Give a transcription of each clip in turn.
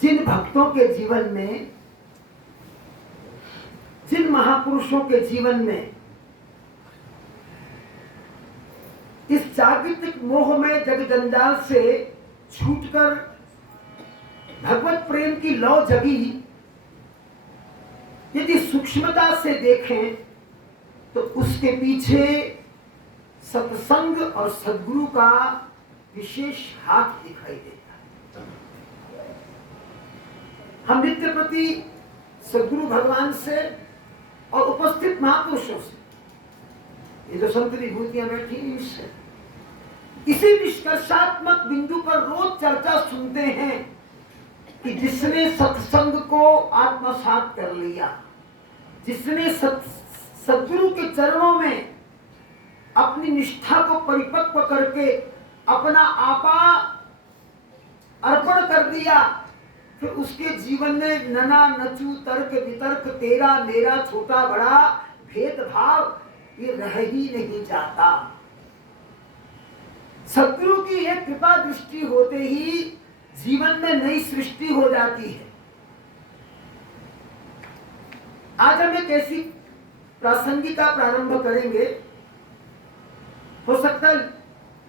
जिन भक्तों के जीवन में, जिन महापुरुषों के जीवन में इस जागतिक मोह में जगजंजाल से छूटकर भगवत प्रेम की लौ जगी, यदि सूक्ष्मता से देखें तो उसके पीछे सत्संग और सद्गुरु का विशेष हाथ दिखाई देता है। हम नित्य प्रति सद्गुरु भगवान से और उपस्थित महापुरुषों से, ये जो संत विभूतियां बैठी इससे, इसी निष्कर्षात्मक बिंदु पर रोज चर्चा सुनते हैं कि जिसने सत्संग को आत्मसात कर लिया, जिसने सद्गुरु के चरणों में अपनी निष्ठा को परिपक्व करके अपना आपा अर्पण कर दिया, फिर उसके जीवन में नना नचू तर्क वितर्क तेरा मेरा छोटा बड़ा भेदभाव ये रह ही नहीं जाता। सद्गुरु की एक कृपा दृष्टि होते ही जीवन में नई सृष्टि हो जाती है। आज हम एक ऐसी प्रासंगिका प्रारंभ करेंगे, हो सकता है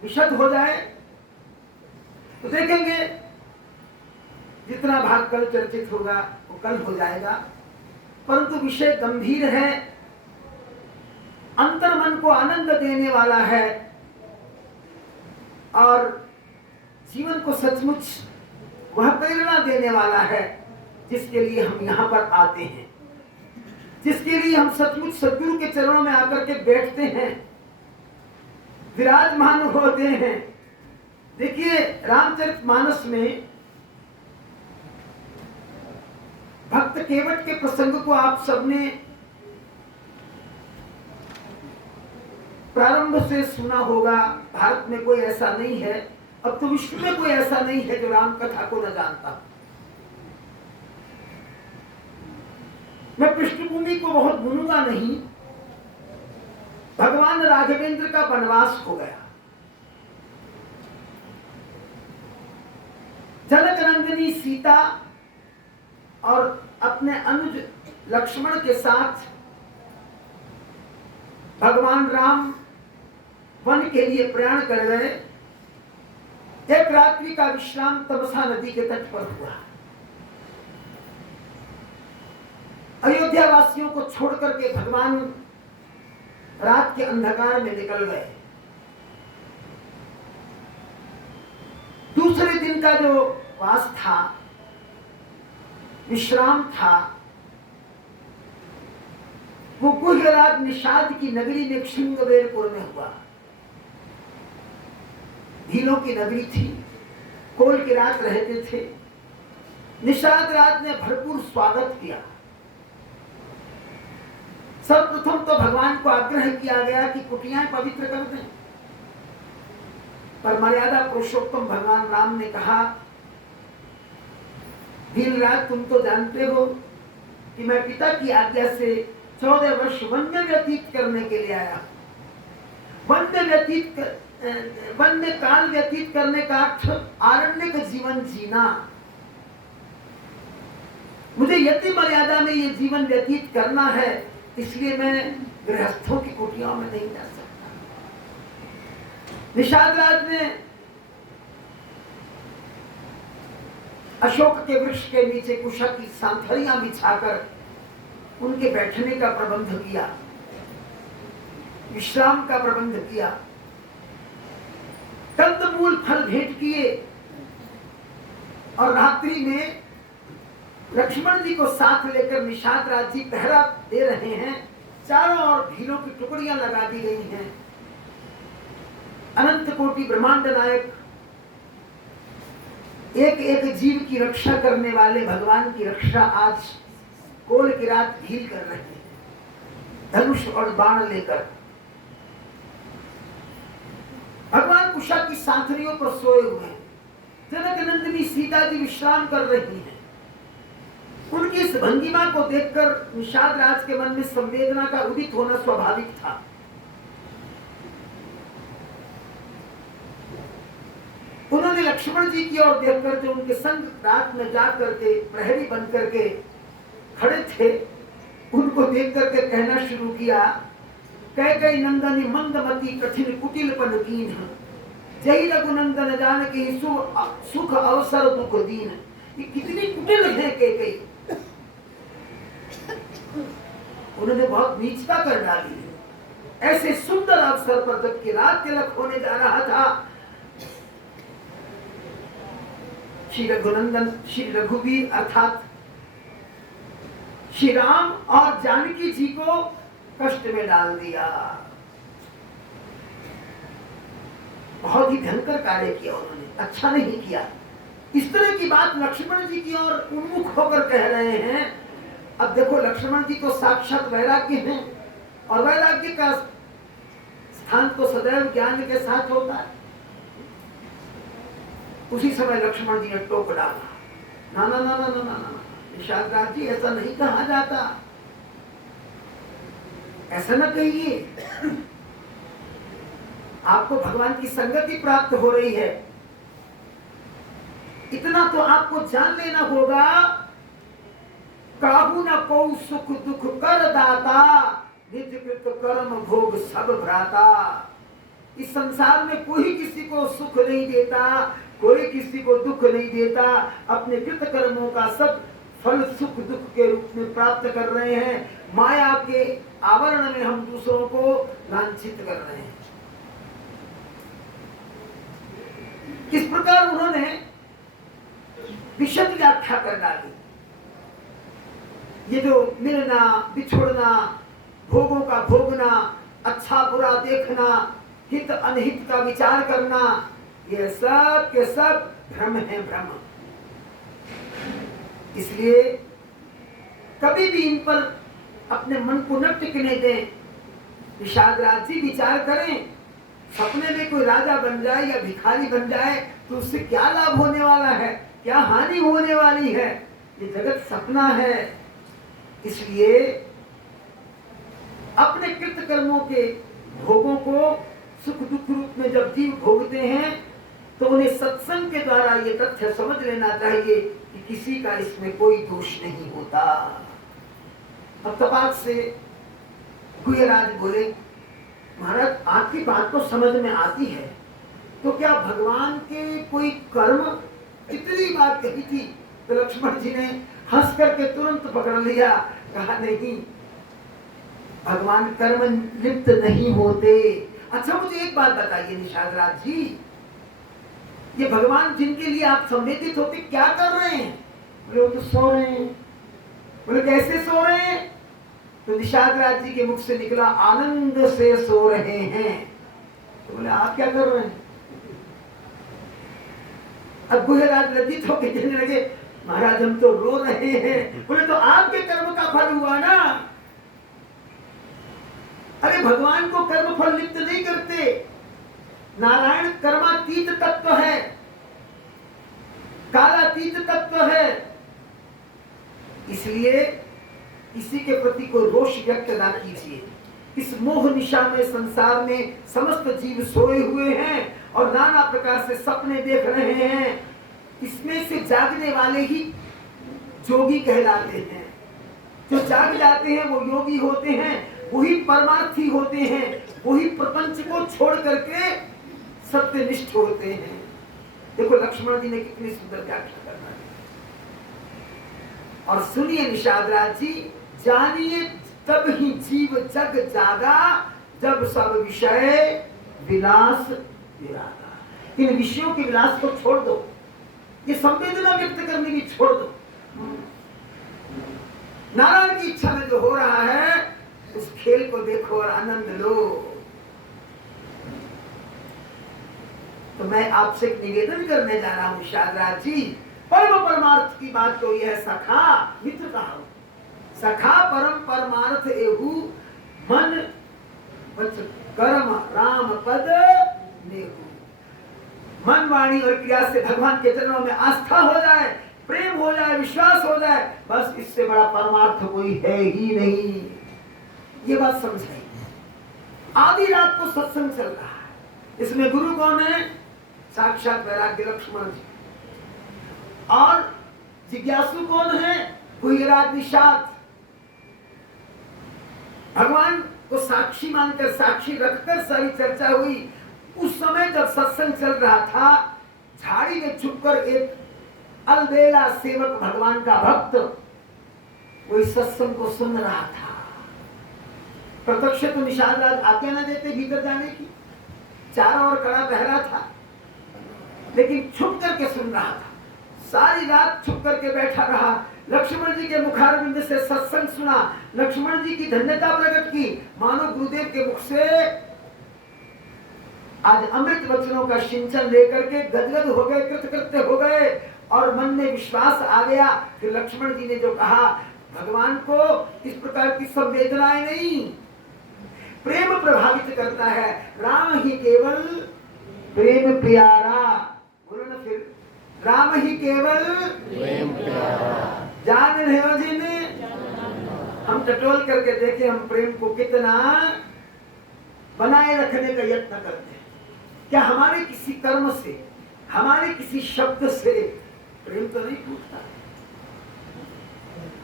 विशद हो जाए तो देखेंगे, जितना भाग कल चर्चित होगा वो कल हो जाएगा, परंतु विषय गंभीर है, अंतर्मन को आनंद देने वाला है और जीवन को सचमुच वह प्रेरणा देने वाला है जिसके लिए हम यहाँ पर आते हैं, जिसके लिए हम सचमुच सद्गुरु के चरणों में आकर के बैठते हैं, विराजमान होते हैं। देखिए, रामचरितमानस में भक्त केवट के प्रसंग को आप सबने प्रारंभ से सुना होगा। भारत में कोई ऐसा नहीं है, अब तो विश्व में कोई ऐसा नहीं है जो राम कथा को न जानता। मैं पृष्ठभूमि को बहुत भूलूंगा नहीं। भगवान राघवेंद्र का वनवास हो गया, जनक नंदिनी सीता और अपने अनुज लक्ष्मण के साथ भगवान राम वन के लिए प्रयाण कर गए। एक रात्रि का विश्राम तमसा नदी के तट पर हुआ। अयोध्या वासियों को छोड़कर के भगवान रात के अंधकार में निकल गए। दूसरे दिन का जो वास था, विश्राम था, वो गुह्यराज निषाद की नगरी में श्रृंगवेरपुर में हुआ। भीलों की नगरी थी, कोल की रात रहते थे। निषाद राज ने भरपूर स्वागत किया। सर्वप्रथम तो भगवान को आग्रह किया गया कि कुटियां पवित्र कर दें, पर मर्यादा पुरुषोत्तम भगवान राम ने कहा, भीलराज तुम तो जानते हो कि मैं पिता की आज्ञा से 14 वर्ष वन में व्यतीत करने के लिए आया। वन में काल व्यतीत करने का अर्थ आरण्य का जीवन जीना। मुझे यति मर्यादा में ये जीवन व्यतीत करना है, इसलिए मैं गृहस्थों की कुटियाओं में नहीं जा सकता। निषाद राज ने अशोक के वृक्ष के नीचे कुशा की सांथरियां बिछाकर उनके बैठने का प्रबंध किया, विश्राम का प्रबंध किया, कंदमूल फल भेंट किए और रात्रि में लक्ष्मण जी को साथ लेकर निषाद राज जी पहरा दे रहे हैं। चारों ओर भीलों की टुकड़ियां लगा दी गई हैं। अनंत कोटि ब्रह्मांड नायक, एक एक जीव की रक्षा करने वाले भगवान की रक्षा आज कोल की रात भील कर रहे हैं, धनुष और बाण लेकर। भगवान कुशा की सांथरियों पर सोए हुए हैं। जनक नंदिनी सीता जी विश्राम कर रही हैं। उनकी इस भंगिमा को देखकर निषाद राज के मन में संवेदना का उदित होना स्वाभाविक था। उन्होंने उन्होंने लक्ष्मण जी की ओर देखकर, जो उनके संग रात में जा करके प्रहरी बन करके खड़े थे, उनको देख करके कहना शुरू किया, कैकेयी नंदनी मंदमती कठिन कुटिलपन कीन, जही रघुनंदन जानकी सुख अवसर दुख दीन। ये कितनी कुटिल है कैकेयी, उन्होंने बहुत नीचता कर डाली है। ऐसे सुंदर अवसर पर जबकि रात तिलक होने जा रहा था, श्री रघुनंदन, श्री रघुवीर अर्थात श्री राम और जानकी जी को कष्ट में डाल दिया। बहुत ही भयंकर कार्य किया उन्होंने, अच्छा नहीं किया। इस तरह की बात लक्ष्मण जी की ओर उन्मुख होकर कह रहे हैं। अब देखो, लक्ष्मण जी तो साक्षात वैराग्य हैं, और वैराग्य का स्थान तो सदैव ज्ञान के साथ होता है। उसी समय लक्ष्मण जी ने टोक डाला, ना ना ना ना ना ना ना, निषादराज जी ऐसा नहीं कहा जाता, ऐसा न कहिए। आपको भगवान की संगति प्राप्त हो रही है, इतना तो आपको जान लेना होगा, काहू न को सुख दुख कर दाता, निज कृत कर्म भोग सब भ्राता। इस संसार में कोई किसी को सुख नहीं देता, कोई किसी को दुख नहीं देता। अपने कृत कर्मों का सब फल सुख दुख के रूप में प्राप्त कर रहे हैं। माया के आवरण में हम दूसरों को लांछित कर रहे हैं। किस प्रकार उन्होंने विशद व्याख्या कर डाली। ये जो मिलना बिछुड़ना, भोगों का भोगना, अच्छा बुरा देखना, हित अनहित का विचार करना, ये सब के सब भ्रम है, भ्रम। इसलिए कभी भी इन पर अपने मन को न टिकने दें। निषादराज जी विचार करें, सपने में कोई राजा बन जाए या भिखारी बन जाए तो उससे क्या लाभ होने वाला है, क्या हानि होने वाली है। ये जगत सपना है। इसलिए अपने कृत कर्मों के भोगों को सुख दुख रूप में जब जीव भोगते हैं तो उन्हें सत्संग के द्वारा ये तथ्य समझ लेना चाहिए कि किसी का इसमें कोई दोष नहीं होता। अब तपाक से गुहराज बोले, महाराज आपकी बात तो समझ में आती है, तो क्या भगवान के कोई कर्म, इतनी बात कही थी तो लक्ष्मण जी ने हंस करके तुरंत पकड़ लिया, कहा नहीं, भगवान कर्म लिप्त नहीं होते। अच्छा मुझे एक बात बताइए निषादराज जी, ये भगवान जिनके लिए आप संवेदित होते क्या कर रहे हैं? बोले वो तो सो रहे हैं। बोले कैसे सो रहे हैं? तो निषादराज जी के मुख से निकला, आनंद से सो रहे हैं। तो बोले आप क्या कर रहे हैं? अब गुहराज लज्जित होकर कहने लगे, महाराज हम तो रो रहे हैं। बोले तो आपके कर्म का फल हुआ ना। अरे भगवान को कर्म फल लिप्त नहीं करते। नारायण कर्मातीत तत्व है, कालातीत तत्व है। इसलिए किसी के प्रति कोई रोष व्यक्त ना कीजिए। इस मोह निशा में संसार में समस्त जीव सोए हुए हैं और नाना प्रकार से सपने देख रहे हैं। इसमें से जागने वाले ही जोगी कहलाते हैं। जो जाग जाते हैं वो योगी होते हैं, वही परमार्थी होते हैं, वही प्रपंच को छोड़ करके सत्यनिष्ठ होते हैं। देखो लक्ष्मण जी ने कितनी सुंदर व्याख्या करना है। और सुनिए निषादराज जी, जानिए तब ही जीव जग जागा, जब सब विषय विलास विरागा। इन विषयों के विलास को छोड़ दो, ये संवेदना व्यक्त करने की छोड़ दो। नारायण की इच्छा में जो हो रहा है उस खेल को देखो और आनंद लो। तो मैं आपसे एक निवेदन करने जा रहा हूं निषादराज जी, परम परमार्थ की बात तो यह सखा मित्र कहा, सखा परम परमार्थ एहू, मन वच कर्म राम पद नेहू। मन वाणी और क्रिया से भगवान के चरणों में आस्था हो जाए, प्रेम हो जाए, विश्वास हो जाए, बस इससे बड़ा परमार्थ कोई है ही नहीं। ये बात समझाई। आधी रात को सत्संग चल रहा है, इसमें गुरु कौन है? साक्षात वैराग्य लक्ष्मण जी। और जिज्ञासु कौन है? गुहिराज निषाद। भगवान को साक्षी मानकर, साक्षी रखकर सारी चर्चा हुई। उस समय जब सत्संग चल रहा था, झाड़ी में छुपकर एक अलबेला सेवक, भगवान का भक्त, वो इस सत्संग को सुन रहा था। प्रत्यक्ष तो निषाद राज आज्ञा न देते भीतर जाने की, चारों ओर कड़ा पहरा था, लेकिन छुप करके सुन रहा था। सारी रात छुप करके बैठा रहा, लक्ष्मण जी के मुखारविंद से सत्संग सुना, लक्ष्मण जी की धन्यता प्रकट की, मानो गुरुदेव के मुख से आज अमृत वचनों का सिंचन लेकर के गदगद हो गए, कृतकृत्य हो गए, और मन में विश्वास आ गया कि लक्ष्मण जी ने जो कहा, भगवान को इस प्रकार की संवेदनाएं नहीं, प्रेम प्रभावित करता है। राम ही केवल प्रेम प्यारा, बोलो ना फिर, राम ही केवल प्रेम प्यारा, जान रहे हो जी ने। हम टटोल करके देखे, हम प्रेम को कितना बनाए रखने का यत्न करते हैं। क्या हमारे किसी कर्म से, हमारे किसी शब्द से प्रेम तो नहीं टूटता?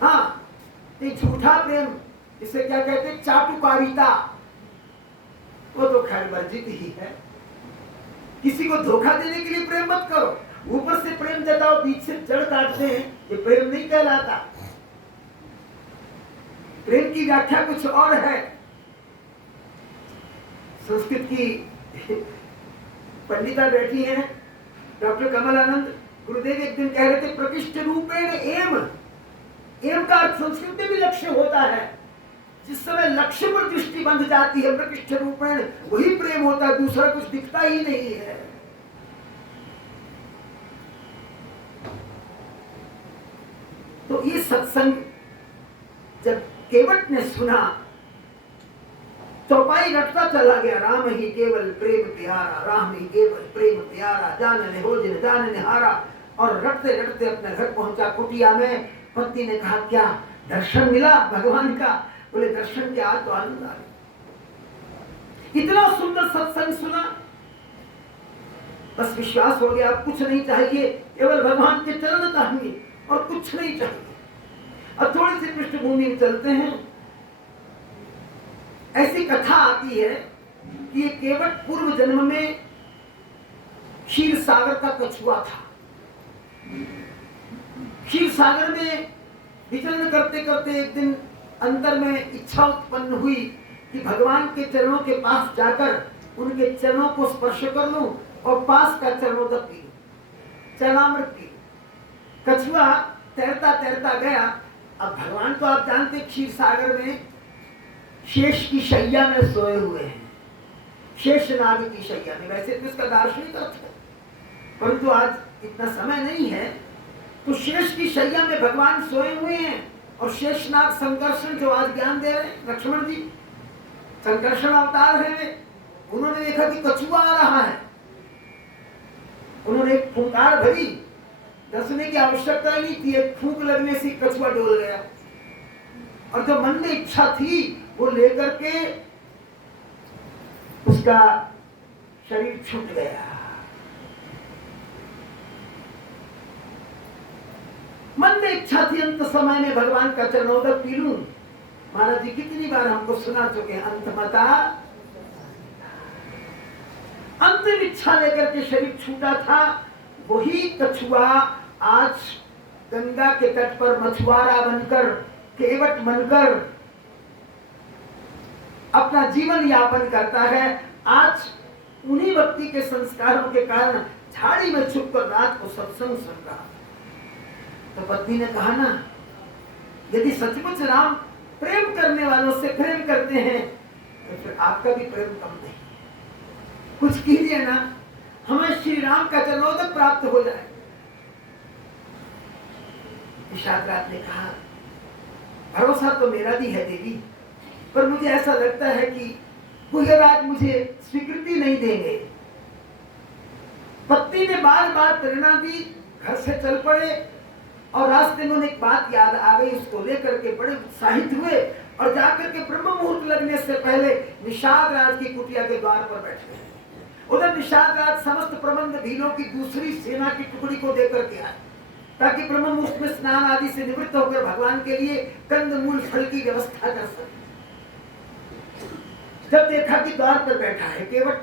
हाँ, ये झूठा प्रेम, इसे क्या कहते हैं? चाटुकारिता, वो तो खैर वर्जित ही है। किसी को धोखा देने के लिए प्रेम मत करो, ऊपर से प्रेम जताओ, बीच से जड़ काटते हैं, ये प्रेम नहीं कहलाता। प्रेम की व्याख्या कुछ और है। संस्कृत की पंडिता बैठी हैं, डॉक्टर कमल आनंद, गुरुदेव एक दिन कह रहे थे, प्रकृष्ट रूपेण एम, एम का अर्थ संस्कृत में भी लक्ष्य होता है। जिस समय लक्ष्य पर दृष्टि बंध जाती है, प्रकृष्ट रूपेण, वही प्रेम होता है, दूसरा कुछ दिखता ही नहीं है। तो ये सत्संग जब केवट ने सुना, चौपाई रटता चला गया, राम ही केवल प्रेम प्यारा, राम ही केवल प्रेम प्यारा, जानने हो जिन जानने हारा। और रटते रटते अपने घर पहुंचा। कुटिया में पति ने कहा, क्या दर्शन मिला भगवान का? बोले, दर्शन के आज तो आनंद आ गया, इतना सुंदर सत्संग सुना, बस विश्वास हो गया, अब कुछ नहीं चाहिए, केवल भगवान के चरण चाहिए और कुछ नहीं चाहिए। अब थोड़ी सी पृष्ठभूमि में चलते हैं। ऐसी कथा आती है कि ये केवट पूर्व जन्म में क्षीर सागर का कछुआ था। क्षीर सागर में विचरण करते करते एक दिन अंतर में इच्छा उत्पन्न हुई कि भगवान के चरणों के पास जाकर उनके चरणों को स्पर्श कर लूं और पास का चरणोदक पी लूं, चरणामृत पी लूं। कछुआ तैरता तैरता गया। अब भगवान तो आप जानते, क्षीर सागर में शेष की शैया में सोए हुए हैं, शेष नाग की शैया में। वैसे तो इसका दार्शनिक अर्थ है, परंतु आज इतना समय नहीं है। तो शेष की शैया में भगवान सोए हुए हैं और शेषनाग संकर्षण जो आज ज्ञान दे रहे हैं, लक्ष्मण जी संकर्षण अवतार है वे। उन्होंने देखा कि कछुआ आ रहा है, उन्होंने एक फुंकार भरी, दसने की आवश्यकता ही नहीं थी, एक फूंक लगने से कछुआ डोल गया। और जो मन में इच्छा थी वो लेकर के उसका शरीर छूट गया। मन में इच्छा थी अंत समय में भगवान का चरणोदक पी लूं। महाराज जी कितनी बार हमको सुना चुके हैं, अंतमता, अंतिम इच्छा लेकर के शरीर छूटा था। वही कछुआ आज गंगा के तट पर मछुआरा बनकर, केवट बनकर अपना जीवन यापन करता है। आज उन्हीं भक्ति के संस्कारों के कारण झाड़ी में छुपकर रात को सत्संग सुन रहा। तो पत्नी ने कहा ना, यदि सचमुच राम प्रेम करने वालों से प्रेम करते हैं तो फिर आपका भी प्रेम कम नहीं है, कुछ कीजिए ना, हमें श्री राम का चरणोदक प्राप्त हो जाए। निषाद ने कहा, भरोसा तो मेरा भी है देवी, पर मुझे ऐसा लगता है कि गुहराज मुझे स्वीकृति नहीं देंगे। पत्नी ने बार बार प्रेरणा दी, घर से चल पड़े और रास्ते में उन्हें एक बात याद आ गई, उसको लेकर के बड़े उत्साहित हुए और जाकर के ब्रह्म मुहूर्त लगने से पहले निषाद राज की कुटिया के द्वार पर बैठ गए। उधर निषाद राज समस्त प्रबंध भीलों की दूसरी सेना की टुकड़ी को देकर के आए, ताकि ब्रह्म मुहूर्त में स्नान आदि से निवृत्त होकर भगवान के लिए कंदमूल फल की व्यवस्था कर सके। जब देखा कि द्वार पर बैठा है केवट,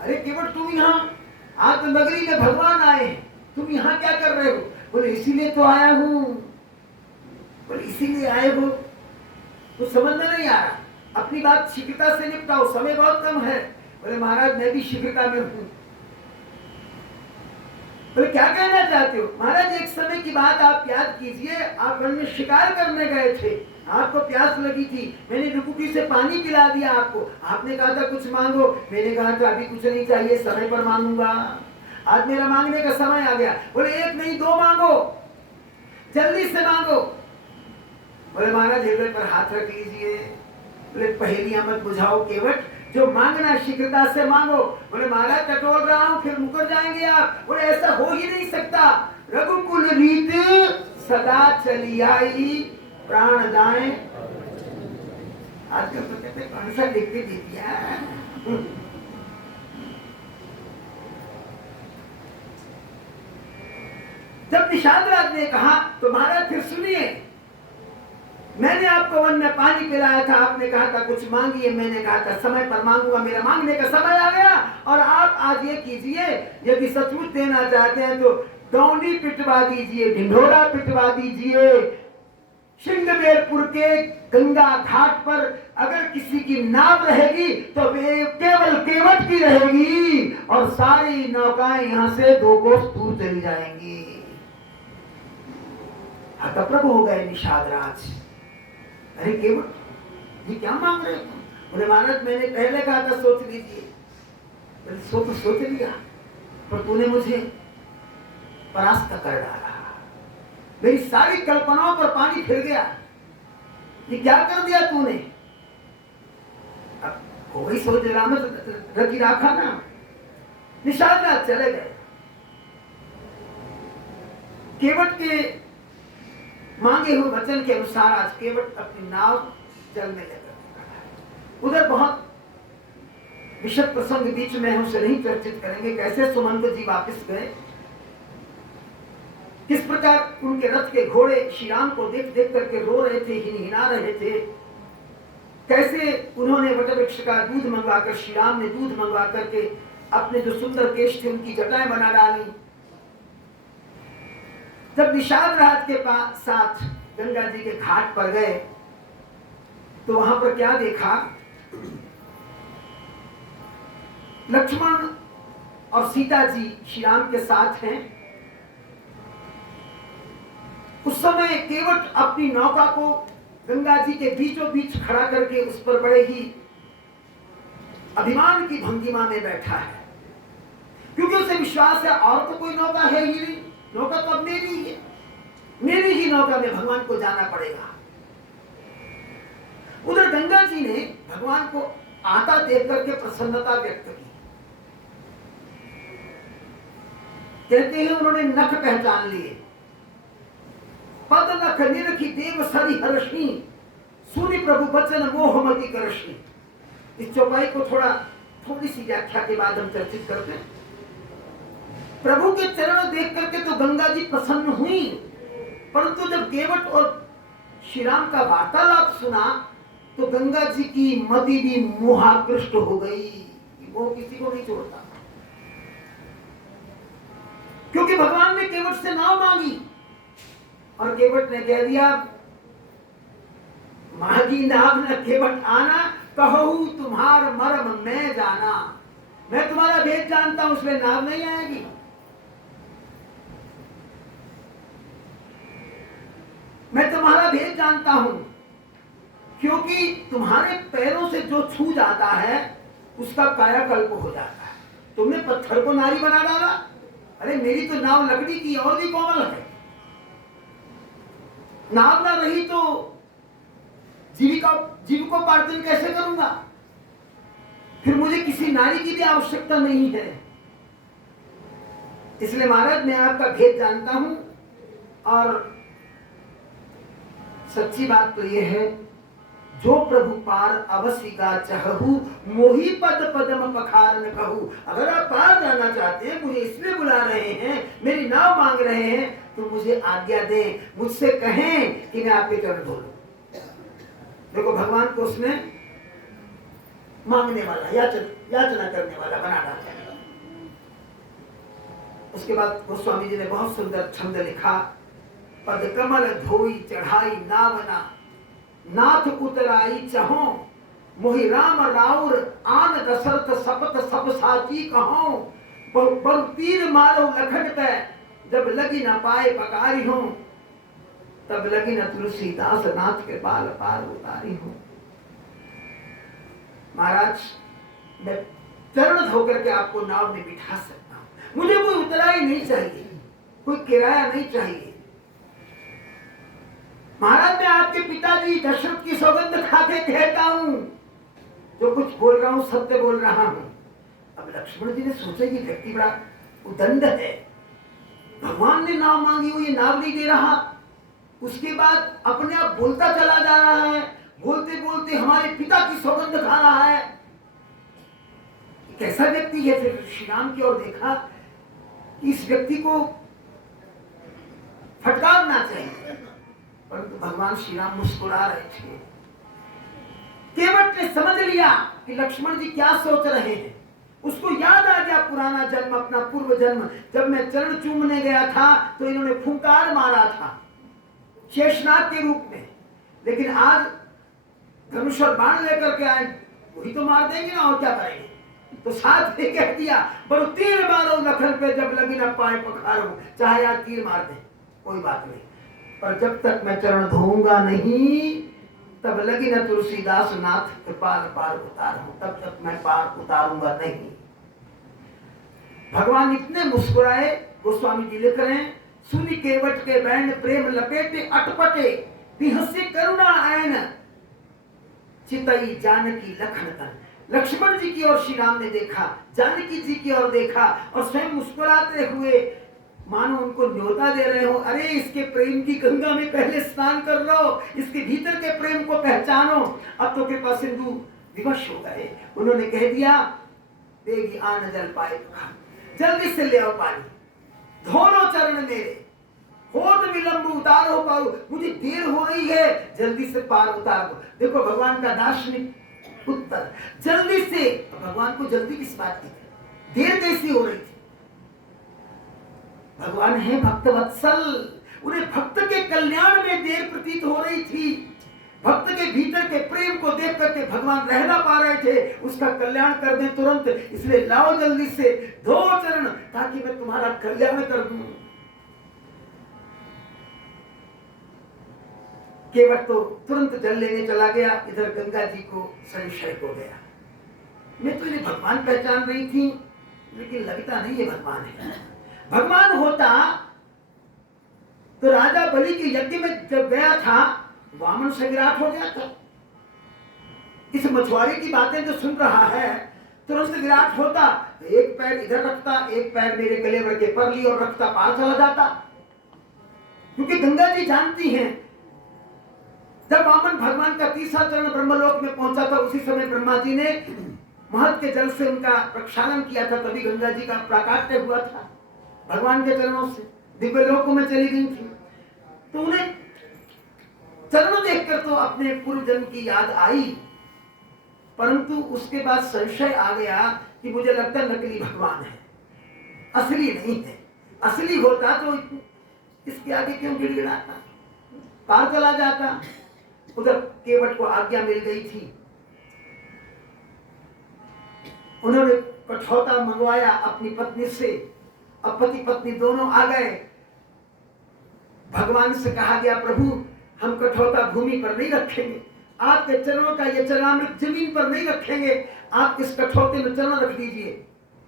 अरे केवट तुम यहाँ आत्मनगरी में भगवान आए हैं, तुम यहाँ क्या कर रहे हो? बोले इसीलिए तो आया हूँ। बोले इसीलिए आए हो तो समझ में नहीं आ रहा, अपनी बात शीघ्रता से निपटाओ, समय बहुत कम है। बोले महाराज मैं भी शीघ्रता में हूँ। बोले क्या कहना चाहते हो? महाराज एक समय की बात आप याद कीजिए, आप वन में शिकार करने गए थे, आपको प्यास लगी थी, मैंने डुबकी से पानी पिला दिया आपको, आपने कहा था कुछ मांगो, मैंने कहा था अभी कुछ नहीं चाहिए, समय पर मांगूंगा, आज मेरा मांगने का समय आ गया। बोले एक नहीं दो मांगो, जल्दी से मांगो। बोले महाराज हृदय पर हाथ रख लीजिए। बोले पहेलियां मत बुझाओ केवट, जो मांगना शीघ्रता से मांगो। बोले महाराज टटोल रहा हूं, फिर मुकर जाएंगे आप। बोले ऐसा हो ही नहीं सकता, रघुकुल रीत सदा चली आई, प्राण जाए। आजकल तो कहते कौन सा लिख के दे दिया। जब निषाद राज ने कहा तो महाराज फिर सुनिए, मैंने आपको वन में पानी पिलाया था, आपने कहा था कुछ मांगिए, मैंने कहा था समय पर मांगूंगा, मेरा मांगने का समय आ गया। और आप आज ये कीजिए, यदि सचमुच देना चाहते हैं तो डौंडी पिटवा दीजिए, ढिंढोरा पिटवा दीजिए। सिंगबेरपुर के गंगा घाट पर अगर किसी की नाव रहेगी तो वे केवल केवट की रहेगी, और सारी नौकाएं यहाँ से 2 कोस दूर चली जाएंगी। हतप्रभ हो गए निषाद राज। अरे केवट ये क्या मांग रहे हो? बोले महाराज मैंने पहले कहा था सोच लीजिए। बोले सोच लिया, पर तूने मुझे परास्त कर डाला, मेरी सारी कल्पनाओं पर पानी फिर गया। ये क्या कर दिया तूने? अब वही सोच रहा मैं रखी रखा ना। निषाद राज चले गए। केवट के मांगे हुए वचन के अनुसार आज केवट अपनी नाव जल में लेकर, उधर बहुत विशद प्रसंग बीच में हम उसे नहीं चर्चित करेंगे, कैसे सुमंत जी वापस गए, किस प्रकार उनके रथ के घोड़े श्री राम को देख देख करके रो रहे थे, हिनहिना रहे थे, कैसे उन्होंने वटवृक्ष का दूध मंगवाकर, श्री राम ने दूध मंगवा करके अपने जो सुंदर केश थे उनकी जटाएं बना डाली। जब निषाद राज के पास साथ गंगा जी के घाट पर गए तो वहां पर क्या देखा? लक्ष्मण और सीता जी श्री राम के साथ हैं। उस समय केवट अपनी नौका को गंगा जी के बीचों बीच खड़ा करके उस पर बड़े ही अभिमान की भंगिमा में बैठा है, क्योंकि उसे विश्वास है और तो कोई नौका है ही नहीं, नौका तो अब मेरी ही है, मेरी ही नौका में भगवान को जाना पड़ेगा। उधर गंगा जी ने भगवान को आता देख करके प्रसन्नता व्यक्त की। कहते हैं उन्होंने नख पहचान लिए, पद नख निरखी देव सरी हर्षी, सुनि प्रभु बचन मोहमती करषी। इस चौपाई को थोड़ी सी व्याख्या के बाद हम चर्चित करते हैं। प्रभु के चरण देख करके तो गंगा जी प्रसन्न हुई, परंतु जब केवट और श्री राम का वार्तालाप सुना तो गंगा जी की मति भी मोहाकृष्ट हो गई। वो किसी को नहीं छोड़ता, क्योंकि भगवान ने केवट से नाव मांगी और केवट ने कह दिया, मांगी नाव न केवट आना, कहूं तुम्हार मर्म मैं जाना। मैं तुम्हारा भेद जानता हूं, इसलिए नाव नहीं आएगी। मैं तुम्हारा भेद जानता हूं, क्योंकि तुम्हारे पैरों से जो छू जाता है उसका कायाकल्प हो जाता है। तुमने पत्थर को नारी बना डाला। अरे मेरी तो नाव लकड़ी की और भी कोमल है, नाव ना रही तो जीविकोपार्जन कैसे करूंगा? फिर मुझे किसी नारी की भी आवश्यकता नहीं है। इसलिए महाराज मैं आपका भेद जानता हूं, और सच्ची बात तो यह है जो प्रभु पार अवश्य गा चहु, मोही पद पदम पखारन कहू। अगर आप पार जाना चाहते हैं, मुझे इसलिए बुला रहे हैं, मेरी नाव मांग रहे हैं, तो मुझे आज्ञा दें, मुझसे कहें कि मैं आपके चरण धो लूं। देखो भगवान को उसने मांगने वाला, याचना करने वाला बना डाला। उसके बाद गोस्वामी जी ने बहुत सुंदर छंद लिखा, पद कमल धोई चढ़ाई नावना, नाथ उतराई चहो, मोहि राम राउर आन दशरथ सपत सब साची कहो। बरु तीर मारो लखन पे, जब लगी न पाए पकारी हो, तब लगी न तुलसीदास नाथ के बाल पार उतारी हो। महाराज, मैं चरण धोकर के आपको नाव में बिठा सकता हूं, मुझे कोई उतराई नहीं चाहिए, कोई किराया नहीं चाहिए। महाराज, मैं आपके पिताजी दशरथ की सौगंध खाके कहता हूं, जो कुछ बोल रहा हूं सत्य बोल रहा हूं। अब लक्ष्मण जी ने सोचा कि व्यक्ति बड़ा उदंड है, भगवान ने नाव मांगी हुई, नाव नहीं दे रहा, उसके बाद अपने आप बोलता चला जा रहा है, बोलते बोलते हमारे पिता की सौगंध खा रहा है। कैसा व्यक्ति है? फिर श्री राम की ओर देखा, इस व्यक्ति को फटकारना चाहिए, परंतु भगवान श्री राम मुस्कुरा रहे थे। केवट ने समझ लिया कि लक्ष्मण जी क्या सोच रहे हैं। उसको याद आ गया पुराना जन्म, अपना पूर्व जन्म, जब मैं चरण चूमने गया था तो इन्होंने फुंकार मारा था शेषनाग के रूप में, लेकिन आज धनुष और बाण लेकर के आए, वही तो मार देंगे ना, और क्या करेंगे। तो साथ में कह दिया, बरु तीर मारो लखन पे, जब लगी न पाए पखारो। चाहे आज तीर मार दे, कोई बात नहीं, पर जब तक मैं चरण धोऊंगा नहीं, तब लगी न तुलसीदास नाथ कृपाल पार उतारूं, तब तक मैं पार उतारूंगा नहीं। भगवान इतने मुस्कुराए, गोस्वामी जी लिख रहे हैं, सुनि केवट के बैन प्रेम लपेटे अटपटे, बिहसे करुणा आयन चितई जानकी लखन तन। लक्ष्मण जी की ओर श्री राम ने देखा, जानकी जी की ओर देखा, और स्वयं मुस्कुराते हुए मानो उनको न्योता दे रहे हो, अरे इसके प्रेम की गंगा में पहले स्नान कर लो, इसके भीतर के प्रेम को पहचानो। अब तो कृपा सिंधु विवश हो गए, उन्होंने कह दिया, देगी आन जल पाए, जल्दी से ले आओ पानी, धोलो चरण मेरे, होत विलंब उतारो पारो, मुझे देर हो रही है, जल्दी से पार उतार दो। देखो भगवान का दार्शनिक उत्तर, जल्दी से। भगवान को जल्दी किस बात की, देर कैसी हो रही थी? भगवान है भक्त वत्सल, उन्हें भक्त के कल्याण में देर प्रतीत हो रही थी। भक्त के भीतर के प्रेम को देख करके भगवान रह ना पा रहे थे, उसका कल्याण कर दे तुरंत, इसलिए लाओ जल्दी से, धो चरण, ताकि मैं तुम्हारा कल्याण कर दूं। केवट तो तुरंत जल लेने चला गया, इधर गंगा जी को संशय हो गया, मैं तो इन्हें भगवान पहचान रही थी, लेकिन लगता नहीं ये भगवान है। भगवान होता तो राजा बलि के यज्ञ में जब गया था, वामन से विराट हो गया था। इस मछुआरे की बातें जो सुन रहा है, तुरंत विराट होता, एक पैर इधर रखता, एक पैर मेरे गले के पर ली और रखता, पार चला जाता। क्योंकि गंगा जी जानती हैं, जब वामन भगवान का तीसरा चरण ब्रह्मलोक में पहुंचा था, उसी समय ब्रह्मा जी ने महत के जल से उनका प्रक्षालन किया था, तभी गंगा जी का प्राकाट्य हुआ था भगवान के चरणों से, दिव्य लोकों में चली गई थी। तो उन्हें चरणों देखकर तो अपने पूर्व जन्म की याद आई, परंतु उसके बाद संशय आ गया कि मुझे लगता है नकली भगवान है, असली नहीं है। असली होता तो इसके आगे क्यों गिड़गिड़ाता, पार चला जाता। उधर केवट को आज्ञा मिल गई थी, उन्होंने कठौता मंगवाया अपनी पत्नी से, अब पति पत्नी दोनों आ गए। भगवान से कहा गया, प्रभु हम कठौता भूमि पर नहीं रखेंगे, आपके चरणों का ये चरणामृत जमीन पर नहीं रखेंगे, आप इस कठौते में चरण रख दीजिए।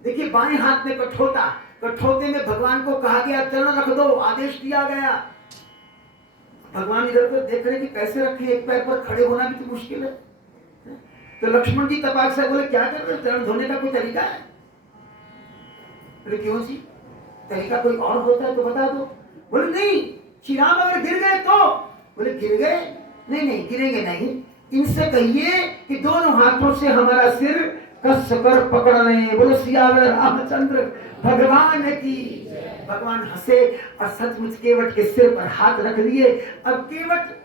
देखिए बाएं हाथ में कठौता, कठौते में भगवान को कहा गया चरण रख दो, आदेश दिया गया। भगवान इधर उधर देख रहे कि कैसे रखे, एक पैर पर खड़े होना भी तो मुश्किल है। तो लक्ष्मण जी तपाक से बोले, क्या कर रहे हो, चरण धोने का कोई तरीका है? बोले क्यों जी, तरीका कोई और होता है तो बता दो। बोले नहीं, श्री राम अगर गिर गए तो। बोले गिर गए? नहीं नहीं गिरेंगे नहीं, इनसे कहिए कि दोनों हाथों से हमारा सिर कस कर पकड़ लें। बोलो सियावर रामचंद्र भगवान की। भगवान हंसे और सचमुच केवट के सिर पर हाथ रख दिए। अब केवट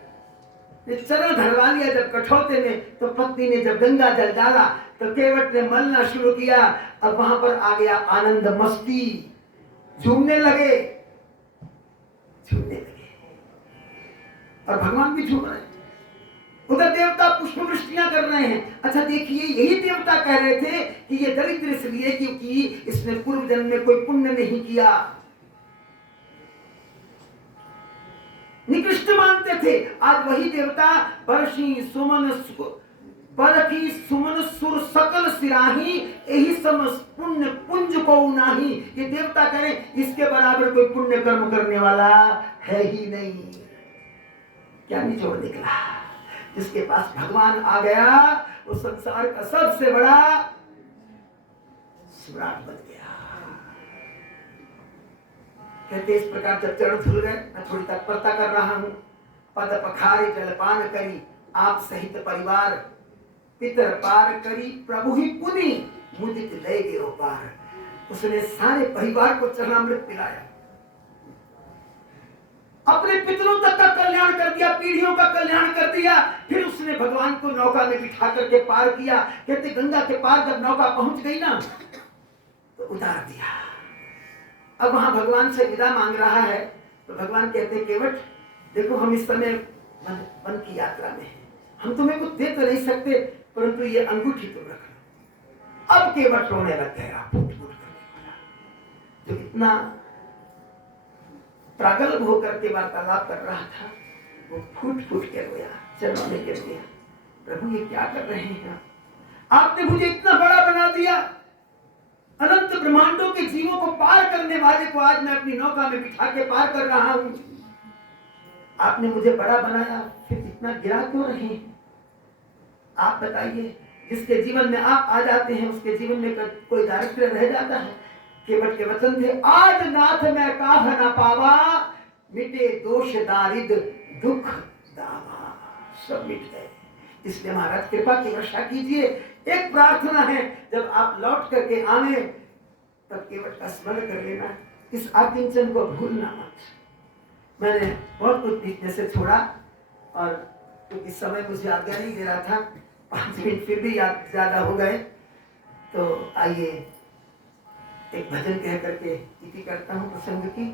ने चरण धरवा लिया जब कठौते में, तो पत्नी ने जब गंगा जल डाला तो केवट ने मलना शुरू किया। अब वहां पर आ गया आनंद, मस्ती, झूमने लगे और भगवान भी झूम रहे हैं। उधर देवता पुष्प वृष्टियां कर रहे हैं। अच्छा देखिए, यही देवता कह रहे थे कि ये दरिद्र इसलिए क्योंकि इसने पूर्व जन्म में कोई पुण्य नहीं किया। निकृष्ट मानते थे। आज वही देवता बरसी सुमन सुर सकल सिराही यही समझ पुण्य पुंज को नाही। ये देवता कह रहे इसके बराबर कोई पुण्य कर्म करने वाला है ही नहीं। क्या निचोड़ निकला? जिसके पास भगवान आ गया वो संसार का सबसे बड़ा सम्राट बन गया। कहते इस प्रकार जब चरण धुल गए, मैं थोड़ी तत्परता कर रहा हूं। पद पखारे जलपान करी आप सहित परिवार, पितर पार करी प्रभु ही पुनि मुदित ले गयो पार। उसने सारे परिवार को चरणामृत पिलाया, अपने पितरों तक का कल्याण कर दिया, पीढ़ियों का कल्याण कर दिया। फिर उसने भगवान को नौका में बिठा करके पार किया। कहते गंगा के पार जब नौका पहुंच गई ना तो उतार दिया। अब वहां भगवान से विदा मांग रहा है तो भगवान कहते केवट देखो हम इस समय वन की यात्रा में हैं, हम तुम्हें कुछ दे तो नहीं सकते, परंतु ये अंगूठी तुम रख लो। अब केवट रोने लग गया, फूट फूट करके। जो इतना प्रागल्भ होकर के वार्तालाप कर रहा था वो फूट फूट के रोया, चरणों में गिर गया। प्रभु ये क्या कर रहे हैं? आपने मुझे इतना बड़ा बना दिया, अनंत ब्रह्मांडों के जीवों को पार करने वाले को आज मैं अपनी नौका में बिठा के पार कर रहा हूं। आपने मुझे बड़ा बनाया, फिर इतना गिरा क्यों रहे हैं? आप बताइए, जिसके जीवन में आप आ जाते हैं उसके जीवन में कोई दारिद्र्य रह जाता है? केवट के वचन थे, आज नाथ मैं काह न पावा, मिटे दोष दारिद दुख दावा। सब मिट गए। इसलिए महाराज कृपा की वर्षा कीजिए। एक प्रार्थना है, जब आप लौट करके आवे तब केवट का स्मरण कर लेना, इस आकिंचन को भूलना मत। मैंने बहुत कुछ बीचने से छोड़ा और क्योंकि समय मुझे आज्ञा नहीं दे रहा था, 5 मिनट फिर भी याद ज्यादा हो गए, तो आइए एक भजन कह करके इति करता हूँ प्रसंग की।